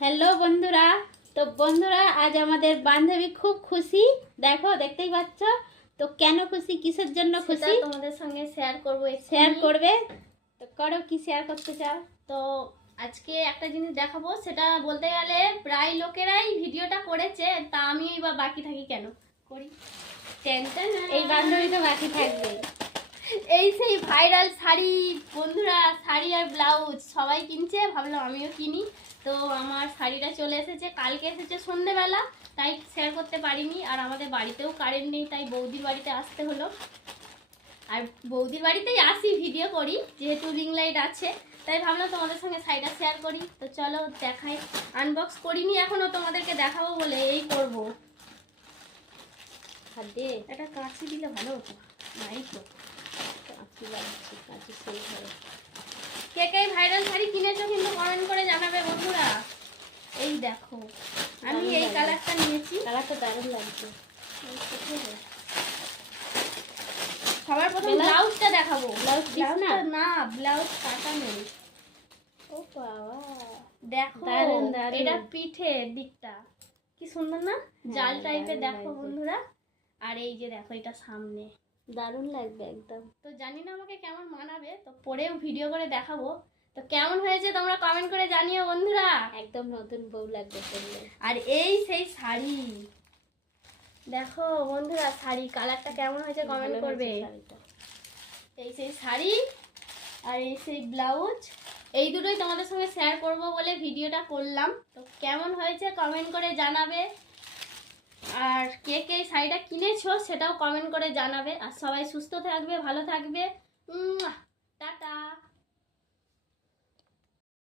Hello বন্ধুরা। তো বন্ধুরা, আজ আমাদের বান্ধবী খুব খুশি। দেখো, দেখতেই পাচ্ছ। তো কেন খুশি, কিসের জন্য খুশি তোমাদের সঙ্গে শেয়ার করব। শেয়ার করবে তো করো, কি শেয়ার করতে চাও? তো আজকে একটা জিনিস দেখাবো, সেটা বলতে গেলে প্রায় লোকেরাই ভিডিওটা করেছে, তা আমি বা বাকি থাকি কেন করি। এই বান্ধবী তো বাকি থাকবে। এই সেই ভাইরাল শাড়ি বন্ধুরা, শাড়ি আর ব্লাউজ সবাই কিনছে, ভাবলাম আমিও কিনি। তো আমার শাড়িটা চলে এসেছে, কালকে এসেছে সন্ধেবেলা, তাই শেয়ার করতে পারিনি। আর আমাদের বাড়িতেও কারেন্ট নেই, তাই বৌদির বাড়িতে আসতে হলো। আর বৌদির বাড়িতেই আসি, ভিডিও করি, যেহেতু রিং লাইট আছে, তাই ভাবলাম তোমাদের সঙ্গে শাড়িটা শেয়ার করি। তো চলো দেখাই। আনবক্স করিনি এখনো, তোমাদেরকে দেখাবো বলে এই করবো। এটা কাঁচি দিলে ভালো হতো, নাই তো কাঁচি লাগছে, কাঁচি সেই ভালো। কে কে ভাইরাল শাড়ি কিনেছো কিন্তু কমেন্ট করে জানাবে বন্ধুরা। এই দেখো, আমি এই কালারটা নিয়েছি, কালারটা দারুণ লাগছে। সবার প্রথম ব্লাউজটা দেখাবো। ব্লাউজটা না, ব্লাউজ কাটা নেই। ও বাবা, দেখো দারুণ দারুণ। এটা পিঠের দিকটা কি সুন্দর না, জাল টাইপের। দেখো লাগছে। বন্ধুরা, আর এই যে দেখো এটা সামনে, দারুণ লাগবে একদম। তো জানি না আমাকে কেমন মানাবে, তো পরেও ভিডিও করে দেখাবো। তো কেমন হয়েছে তোমরা কমেন্ট করে জানিও বন্ধুরা। একদম নতুন বউ লাগবে পরলে। আর এই সেই শাড়ি দেখো বন্ধুরা, শাড়ি কালারটা কেমন হয়েছে কমেন্ট করবে। এই সেই শাড়ি আর এই সেই ব্লাউজ, এই দুটোই তোমাদের সঙ্গে শেয়ার করব বলে ভিডিওটা করলাম। তো কেমন হয়েছে কমেন্ট করে জানাবে। আর কে কে শাড়িটা কিনেছো সেটাও কমেন্ট করে জানাবে। আর সবাই সুস্থ থাকবে, ভালো থাকবে। টাটা।